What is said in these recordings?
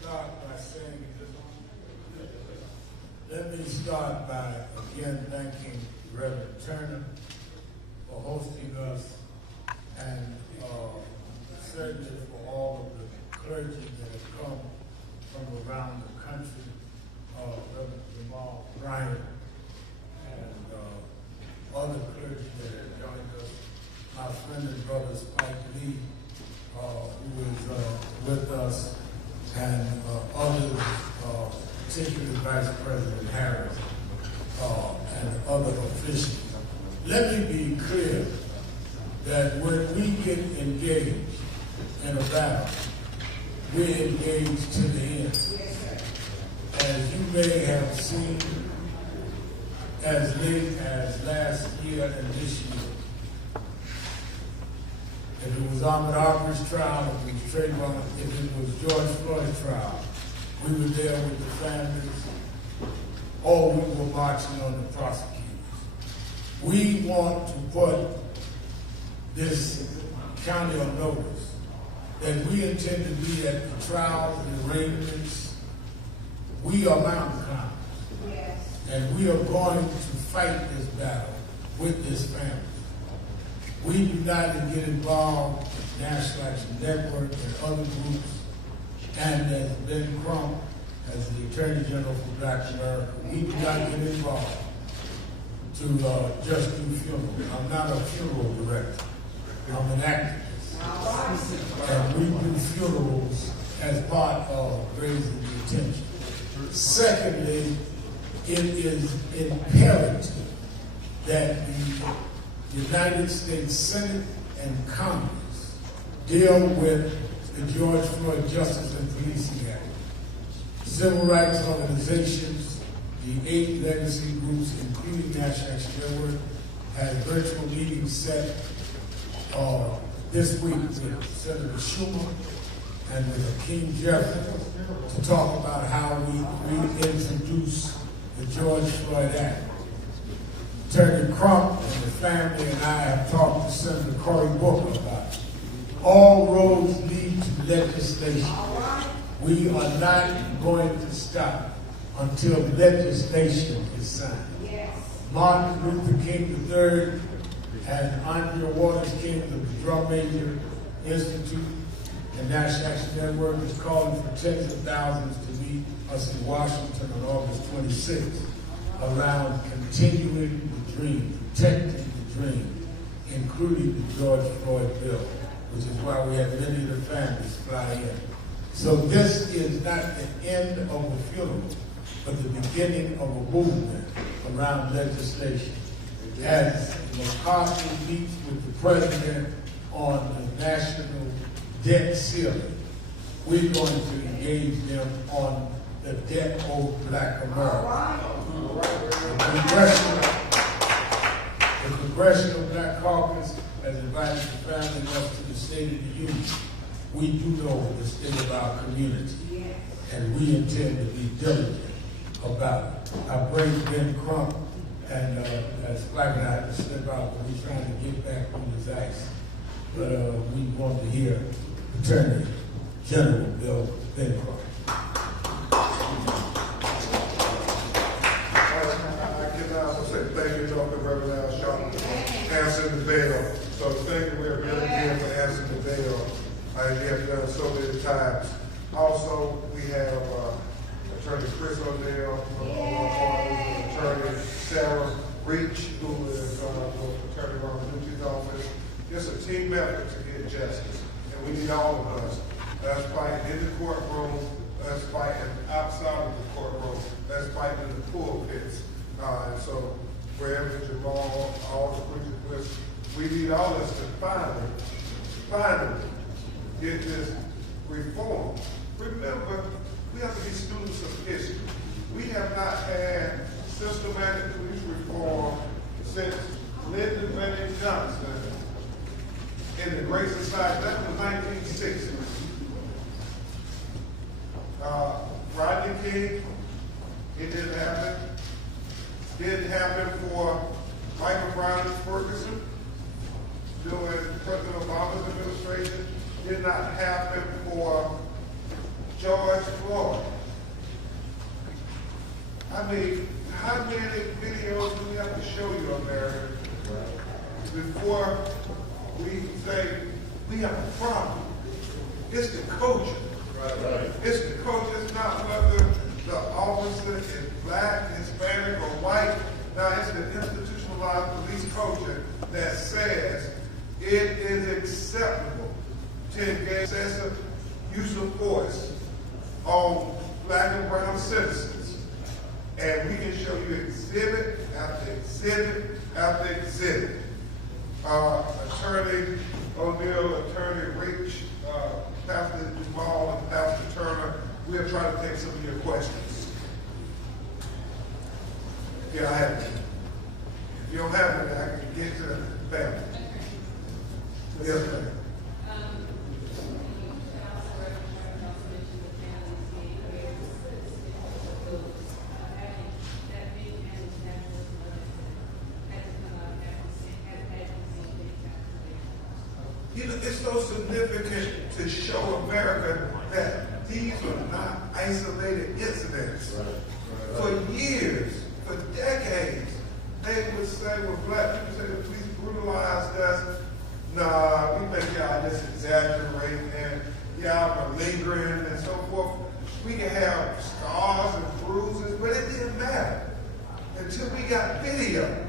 start by saying, let me start by again thanking Reverend Turner for hosting us, and certainly for all of the clergy that have come from around the country, Reverend Jamal Bryant, and other clergy that have joined us, my friend and brother Spike Lee, who is with us, and others, particularly Vice President Harris, and other officials. Let me be clear that when we get engaged in a battle, we're engaged to the end. As you may have seen, as late as last year and this year, if it was Ahmaud Arbery's trial, if it was Trayvon, if it was George Floyd's trial, we were there with the families, or we were marching on the prosecutors. We want to put this county on notice that we intend to be at the trials and arraignments. We are mountain climbers. Yes. And we are going to fight this battle with this family. We do not get involved with National Action Network and other groups, and as Ben Crump, as the Attorney General for Black America, we do not get involved to just do funerals. I'm not a funeral director. I'm an activist. And we do funerals as part of raising the attention. Secondly, it is imperative that the United States Senate and Congress deal with the George Floyd Justice and Policing Act. Civil rights organizations, the 8 legacy groups, including National Action Network, had virtual meetings set this week with Senator Schumer and with Hakeem Jeffries to talk about how we reintroduce the George Floyd Act. Attorney Crump and the family and I have talked to Senator Cory Booker about it. All roads lead to legislation. We are not going to stop until legislation is signed. Yes. Martin Luther King III and Andrea Waters King of the Drum Major Institute and National Action Network is calling for tens of thousands to meet us in Washington on August 26th around continuing the dream, protecting the dream, including the George Floyd bill, which is why we have many of the families fly in. So this is not the end of the funeral, but the beginning of a movement around legislation. As McCarthy meets with the president on the national debt ceiling, we're going to engage them on the debt owed Black America. The Congressional Black Caucus has invited the family members to the State of the Union. We do know the state of our community, and we intend to be diligent about it. I bring Ben Crump and Spike and I to step out, but we're trying to get back on his ice. But we want to hear Attorney General Bill Ben Crump. Thank you, Dr. Reverend Al Sharp, for answering the bell. So thank you, we're really good for answering the bell, as you have done so many times. Also, we have Attorney Chris O'Dell, Attorney Sarah Reach, who is with Attorney Ron Lucci's office. It's a team effort to get justice, and we need all of us. Let's fight in the courtroom, let's fight outside of the courtroom, let's fight in the pulpits. And so, wherever Jamal, all the preachers, we need all of us to finally get this reform. Remember, we have to be students of history. We have not had systematic police reform since Lyndon Baines Johnson in the Great Society. That was 1960. Rodney King, it didn't happen. Didn't happen for Michael Brown and Ferguson during President Obama's administration. Did not happen for George Floyd. I mean, how many videos do we have to show you, America, before we say we have a problem? It's the culture. Right. It's the culture. It's not whether the officer is black, Hispanic, or white. Now, it's the institutionalized police culture that says it is acceptable to engage excessive use of force on black and brown citizens. And we can show you exhibit after exhibit after exhibit. Attorney O'Neill, Attorney Rich, Pastor Jamal, and Pastor Turner, we'll try to take some of your questions. Yeah, I have it. If you don't have it, I can get to the family. Yes, ma'am. You know, it's so significant to show America that these are not isolated incidents. Right. For years, for decades, they would say, well, black people say the police brutalized us. Nah, we think y'all just exaggerating and y'all are lingering and so forth. We can have scars and bruises, but it didn't matter until we got video.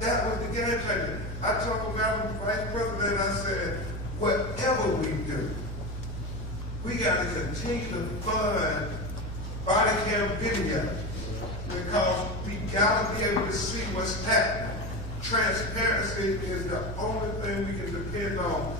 That was the game changer. I told Madam Vice President, I said, whatever we do, we got to continue to fund body cam video because we got to be able to see what's happening. Transparency is the only thing we can depend on.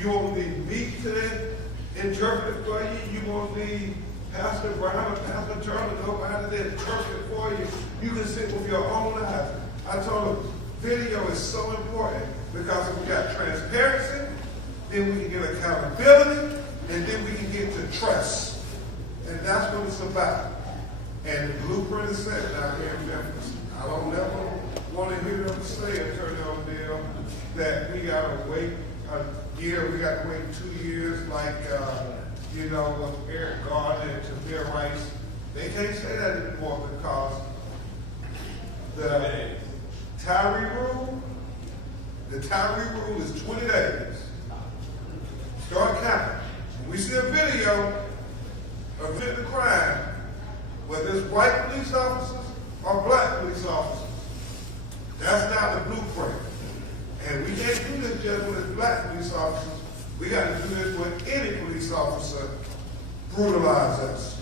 You won't need me to interpret it for you. You won't need Pastor Brown or Pastor Turner, nobody to interpret it for you. You can see it with your own eyes. I told them, video is so important because if we got transparency, then we can get accountability, and then we can get to trust. And that's what it's about. And the blueprint is set down here in Memphis. I don't ever want to hear them say, Attorney O'Neill, that we got to wait a year, we got to wait 2 years like, with Eric Garner and Tamir Rice. They can't say that anymore because the Tyre rule is 20 days. Start counting. When we see a video of the crime, whether it's white police officers or black police officers, that's not the blueprint. And we can't do this just with the black police officers. We got to do this with any police officer brutalize us.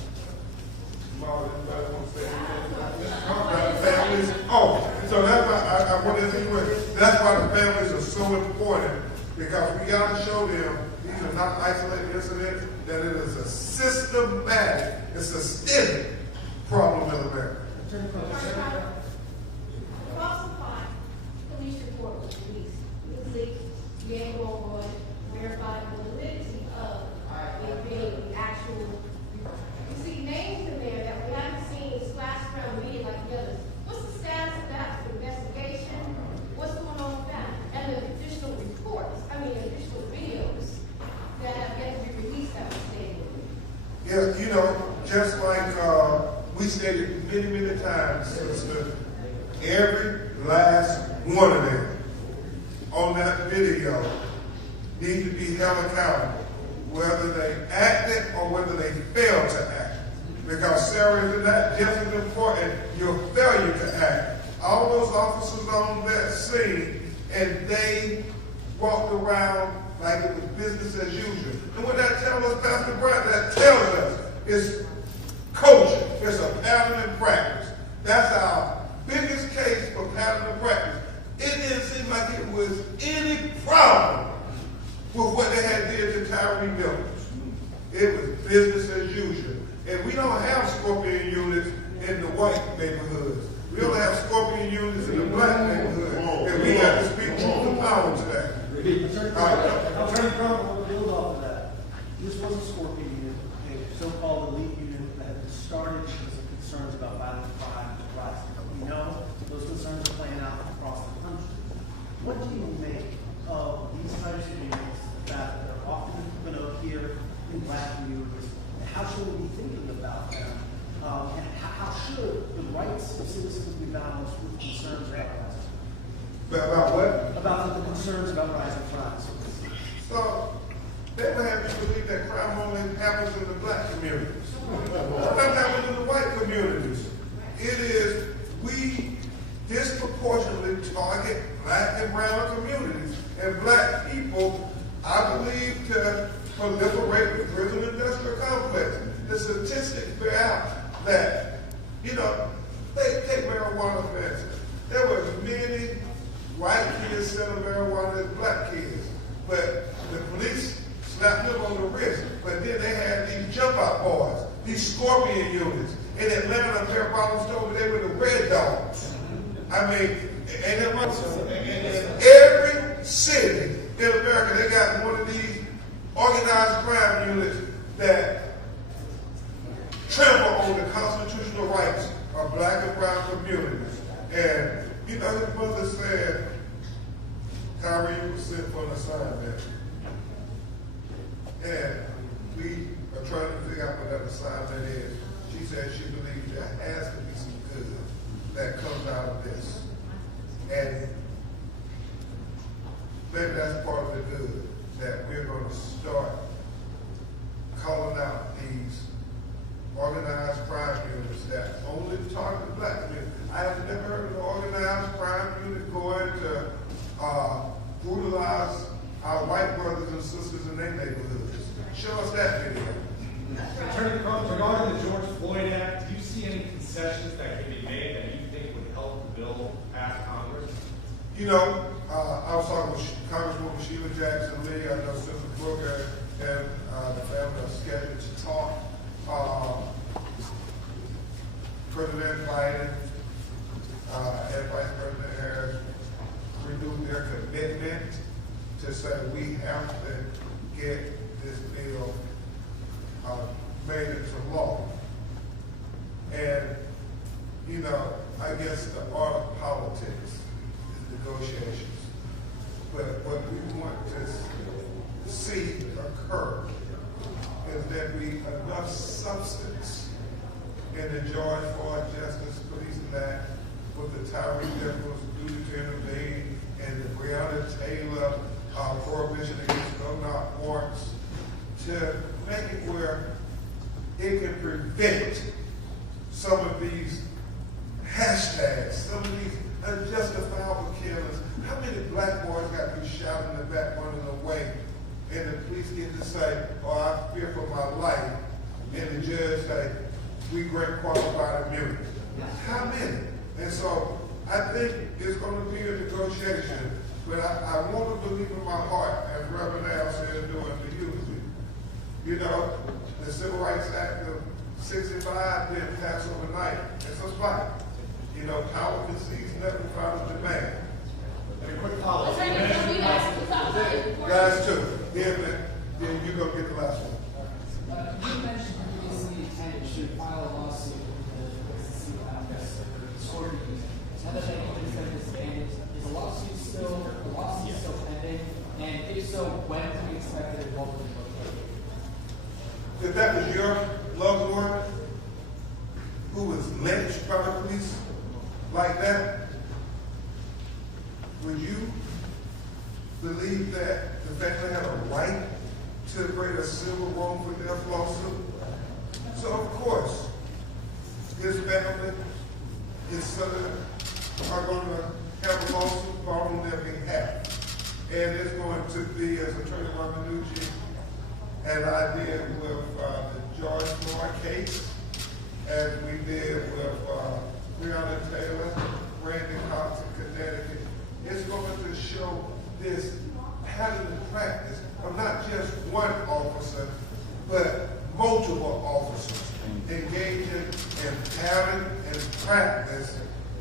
Families. Oh, so that's why I want to say that's why the families are so important, because we got to show them these are not isolated incidents, that it is a systematic, it's a systemic problem in America. Falsified police report was released. It was leaked. We ain't going to verify the validity of it being the actual. You see names in there that we haven't seen splashed around the media like the others. What's the status of that investigation? What's going on with that? And the additional reports, additional videos that have yet to be released that were stated. Yeah, just like we stated many, many times, sister, every last one of them on that video need to be held accountable, whether they acted or whether they failed to act. Because, Sarah, is that just as important, your failure to act. All those officers on that scene, and they walked around like it was business as usual. And what that tells us, Pastor Brad, that tells us is culture. It's a pattern and practice. That's our biggest case for pattern and practice. It didn't seem like it was any problem with what they had did to Tyre Nichols. It was business as usual. And we don't have scorpion units in the white neighborhoods. We only have scorpion units in the black neighborhood. And we got to speak truth to power to that. Attorney Crum will build off of that. This was a scorpion unit, a so-called elite unit that had started because of concerns about violent crime and rising. We know those concerns are playing out across the country. What do you make of these types of units, the fact that they're often going to appear in black communities, should the rights of citizens be balanced with concerns about rising? About what? About the concerns about rising crimes. So, they would have you believe that crime only happens in the black communities. Sometimes happens in the white communities. It is, we disproportionately target black and brown communities. And black people, I believe, to proliferate the prison industrial complex. The statistics bear out that, you know, take marijuana for instance. There were many white kids selling marijuana as black kids. But the police slapped them on the wrist. But then they had these jump out boys, these scorpion units. In Atlanta, Fair Bottoms told me they were the red dogs. I mean, and every city in America, they got one of these organized crime units that trample on the constitutional rights of black and brown communities. And, you know, his mother said, Tyre, you was sent for an assignment. And we are trying to figure out what that assignment is. She said she believes there has to be some good that comes out of this. And maybe that's part of the good, that we're going to start calling out these organized crime units that only target the black community. I have never heard of an organized crime unit going to brutalize our white brothers and sisters in their neighborhoods. Show us that video. Attorney Crump, regarding the George Floyd Act, do you see any concessions that can be made that you think would help the bill pass Congress? You know, I was talking with Congresswoman Sheila Jackson Lee. I know Senator Brooker and the family are scheduled to talk. President Biden and Vice President Harris renewed their commitment to say we have to get this bill made into law. And, you know, I guess the art of politics is negotiations. But what we want to see occur is that we enough substance in the George Floyd Justice Policing Act with the Tyre Nichols duty to intervene and the Breonna Taylor prohibition against no-knock warrants to make it where it can prevent some of these hashtags, some of these unjustifiable killings. How many black boys got to be shot in the back running away and the police get to say, oh, I fear for my life, and the judge say, we grant qualified immunity. How many? And so I think it's going to be a negotiation, but I want to believe in my heart, as Reverend Al said doing the youth. You know, the Civil Rights Act of 65 didn't pass overnight. It's a fight. You know, power concedes nothing without a demand. And a quick follow-up. Last two. Then you go get the last one. You mentioned previously intent should file a lawsuit with the SEC about this sort of use. Now that they have been disbanded, is the lawsuit still pending? And if so, when can we expect it to ultimately look? If that was your loved one who was lynched by the police like that, would you believe that the family had a right to bring a civil wrongful death lawsuit? So of course, his family, his son, are going to have a lawsuit filed on their behalf. And it's going to be, as Attorney Ramanucci and I did with the George Floyd case, as we did with Breonna Taylor, Randy Cox in Connecticut. It's going to show this pattern of practice of not just one officer, but multiple officers engaging in pattern and practice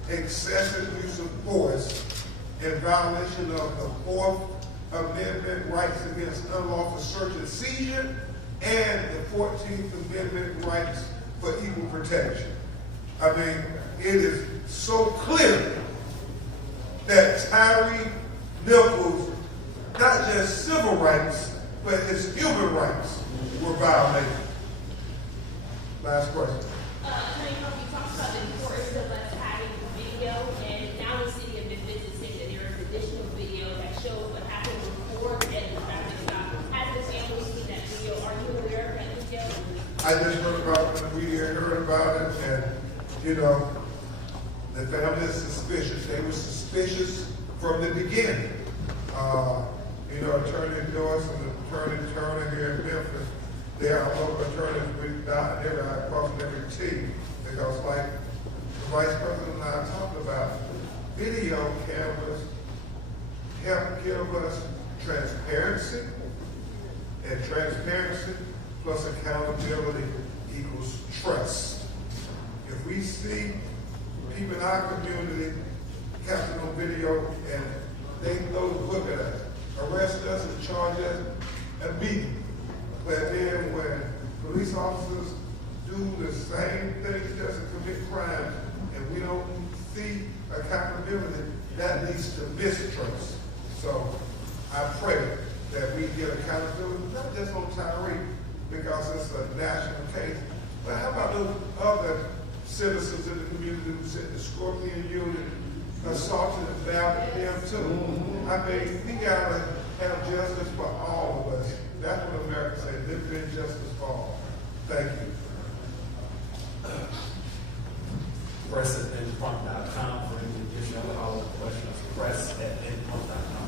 excessive use of force in violation of the Fourth Amendment rights against unlawful search and seizure and the 14th Amendment rights for equal protection. I mean, it is so clear that Tyre Nichols, not just civil rights, but his human rights were violated. Last question. Attorney Trump, you talked about the importance of us having video, and now the city of Memphis is saying that there is additional video that shows what happened before and the traffic stop. Has the family seen that video? Are you aware of that video? I just heard about it in the media, heard about it, and, you know, the family is suspicious. They were suspicious from the beginning. You know, Attorney Doyce and Attorney Turner here in Memphis, they are local attorneys with dotting every I, crossing every T, because like the Vice President and I talked about, video cameras help give us transparency, and transparency plus accountability equals trust. If we see people in our community captured on video and they throw the book at us, arrest us and charge us immediately. But then when police officers do the same things just to commit crimes and we don't see accountability, that leads to mistrust. So I pray that we get accountability, not just on Tyre, because it's a national case, but how about those other citizens in the community who said the Scorpion Unit assaulted and battered them too? I mean, we gotta have justice for all of us. That's what America says, live in justice for all. Thank you. Press@inpump.com for any additional follow-up questions. Press@inpump.com.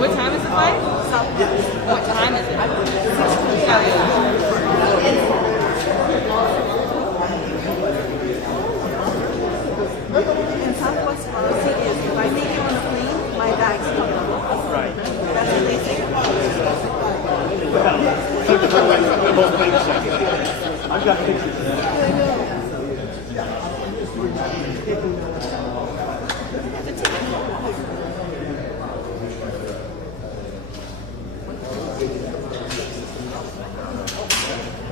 What time is the flight? What time is it? And Southwest policy is if I make it on a plane, my bag's coming off. Right. That's what they say. I've got pictures. I know.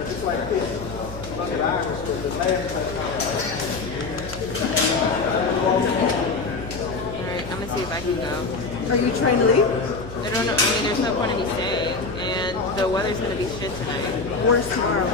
It's like this. Look at Irish with the last Alright, I'm gonna see if I can go. Are you trying to leave? I don't know, I mean, there's no point in me staying, and the weather's gonna be shit tonight. Worse tomorrow.